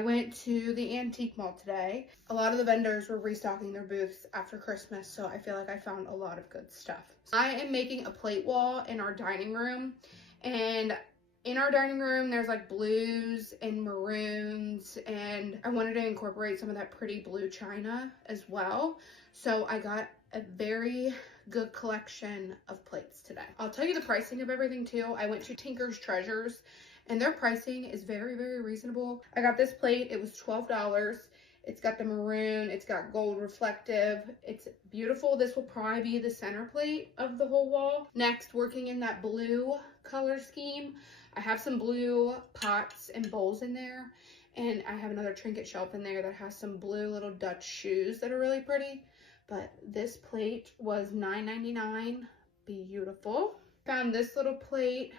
I went to the antique mall today. A lot of the vendors were restocking their booths after Christmas, so I feel like I found a lot of good stuff. I am making a plate wall in our dining room, and in our dining room there's like blues and maroons, and I wanted to incorporate some of that pretty blue china as well. So I got a very good collection of plates today. I'll tell you the pricing of everything too. I went to Tinker's Treasures and their pricing is very, very reasonable. I got this plate, it was $12. It's got the maroon, it's got gold reflective, it's beautiful. This will probably be the center plate of the whole wall. Next, working in that blue color scheme, I have some blue pots and bowls in there, and I have another trinket shelf in there that has some blue little Dutch shoes that are really pretty. But this plate was $9.99, beautiful. Found this little plate.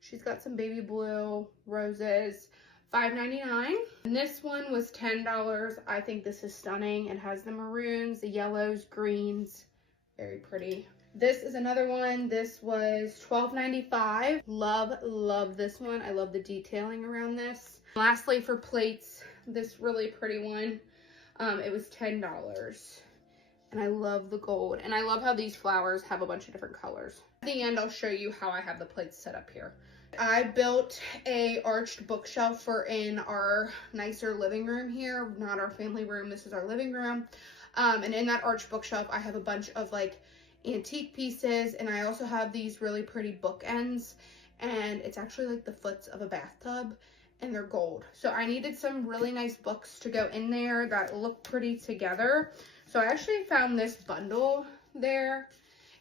She's got some baby blue roses, $5.99. And this one was $10. I think this is stunning. It has the maroons, the yellows, greens, very pretty. This is another one. This was $12.95. Love this one. I love the detailing around this. Lastly, for plates, this really pretty one, it was $10. And I love the gold. And I love how these flowers have a bunch of different colors. At the end, I'll show you how I have the plates set up here. I built a arched bookshelf for in our nicer living room here, not our family room. This is our living room. And in that arched bookshelf, I have a bunch of like antique pieces. And I also have these really pretty bookends. And it's actually like the foots of a bathtub. And they're gold. So I needed some really nice books to go in there that look pretty together. So I actually found this bundle there,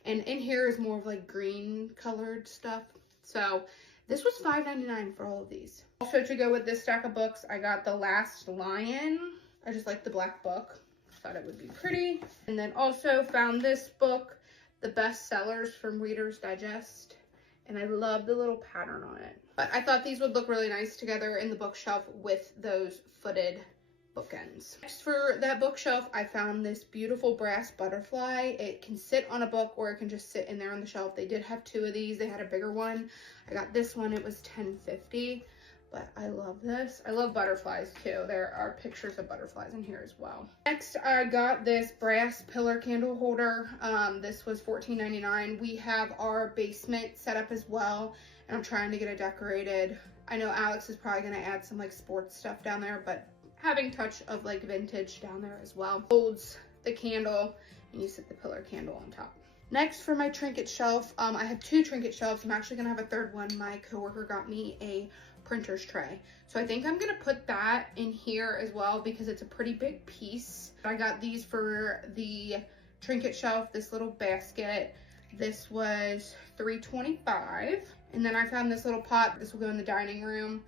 and in here is more of like green colored stuff. So this was $5.99 for all of these. Also, to go with this stack of books, I got The Last Lion. I just like the black book. Thought it would be pretty. And then also found this book, The Best Sellers from Reader's Digest. And I love the little pattern on it. But I thought these would look really nice together in the bookshelf with those footed bookends. Next, for that bookshelf, I found this beautiful brass butterfly. It can sit on a book or it can just sit in there on the shelf. They did have two of these. They had a bigger one. I got this one. It was $10.50. But I love this. I love butterflies too. There are pictures of butterflies in here as well. Next, I got this brass pillar candle holder. This was $14.99. We have our basement set up as well, and I'm trying to get it decorated. I know Alex is probably gonna add some like sports stuff down there, but having touch of like vintage down there as well. Holds the candle, and you set the pillar candle on top. Next, for my trinket shelf, I have two trinket shelves. I'm actually gonna have a third one. My coworker got me a printer's tray, so I think I'm gonna put that in here as well because it's a pretty big piece. I got these for the trinket shelf, this little basket. This was $3.25. And then I found this little pot. This will go in the dining room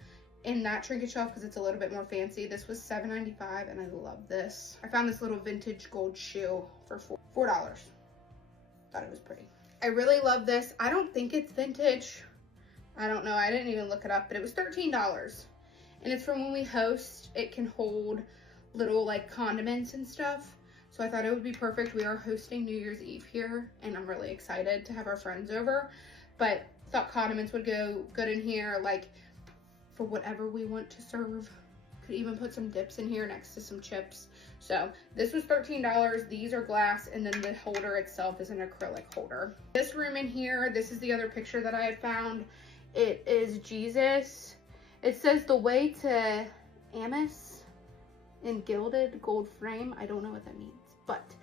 in that trinket shelf because it's a little bit more fancy. This was $7.95, and I love this. I found this little vintage gold shoe for $4. Thought it was pretty. I really love this. I don't think it's vintage. I don't know. I didn't even look it up, but it was $13. And it's from when we host. It can hold little like condiments and stuff. So I thought it would be perfect. We are hosting New Year's Eve here, and I'm really excited to have our friends over. But thought condiments would go good in here, like for whatever we want to serve. Could even put some dips in here next to some chips. So this was $13. These are glass, and then the holder itself is an acrylic holder. This room in here, this is the other picture that I had found. It is Jesus. It says the way to Amos in gilded gold frame. I don't know what that means, but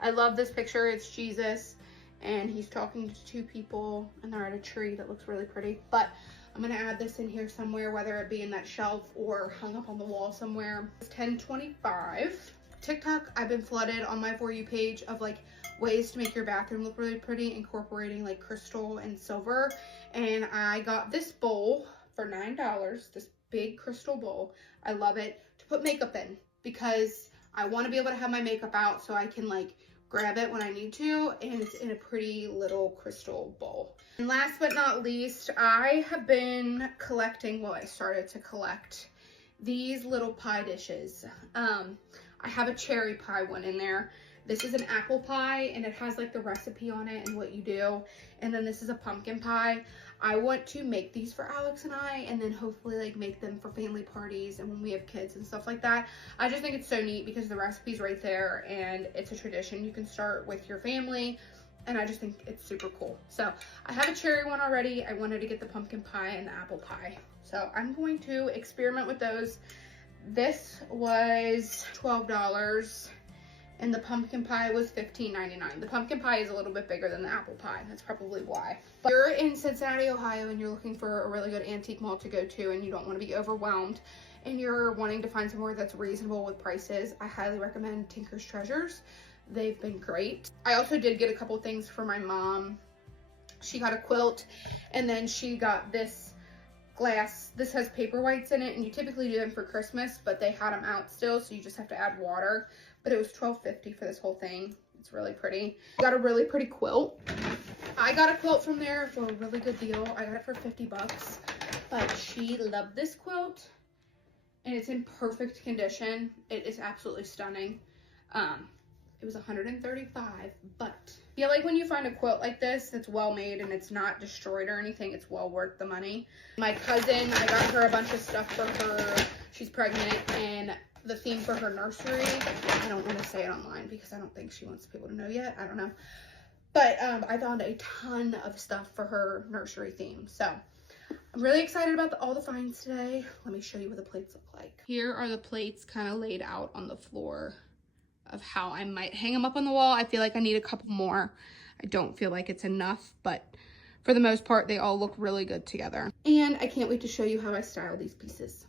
I love this picture. It's Jesus, and he's talking to two people, and they're at a tree that looks really pretty. But I'm gonna add this in here somewhere, whether it be in that shelf or hung up on the wall somewhere. It's $10.25. TikTok, I've been flooded on my For You page of like ways to make your bathroom look really pretty, incorporating like crystal and silver. And I got this bowl for $9, this big crystal bowl. I love it to put makeup in because I want to be able to have my makeup out so I can like grab it when I need to, and it's in a pretty little crystal bowl. And last but not least, I have been collecting, well, I started to collect these little pie dishes. I have a cherry pie one in there. This is an apple pie, and it has like the recipe on it and what you do. And then this is a pumpkin pie. I want to make these for Alex and I, and then hopefully like make them for family parties and when we have kids and stuff like that. I just think it's so neat because the recipe's right there and it's a tradition you can start with your family, and I just think it's super cool. So I have a cherry one already. I wanted to get the pumpkin pie and the apple pie. So I'm going to experiment with those. This was $12 and the pumpkin pie was $15.99. The pumpkin pie is a little bit bigger than the apple pie. That's probably why. But if you're in Cincinnati, Ohio, and you're looking for a really good antique mall to go to and you don't want to be overwhelmed and you're wanting to find somewhere that's reasonable with prices, I highly recommend Tinker's Treasures. They've been great. I also did get a couple things for my mom. She got a quilt, and then she got this glass. This has paperwhites in it, and you typically do them for Christmas, but they had them out still, so you just have to add water. But it was $12.50 for this whole thing. It's really pretty. Got a really pretty quilt. I got a quilt from there for a really good deal. I got it for 50 bucks, but she loved this quilt, and it's in perfect condition. It is absolutely stunning. It was $135, but I feel like when you find a quilt like this that's well made and it's not destroyed or anything, it's well worth the money. My cousin, I got her a bunch of stuff for her. She's pregnant, and the theme for her nursery, I don't want to say it online because I don't think she wants people to know yet. I don't know. But I found a ton of stuff for her nursery theme. So I'm really excited about all the finds today. Let me show you what the plates look like. Here are the plates kind of laid out on the floor of how I might hang them up on the wall. I feel like I need a couple more. I don't feel like it's enough, but for the most part, they all look really good together. And I can't wait to show you how I style these pieces.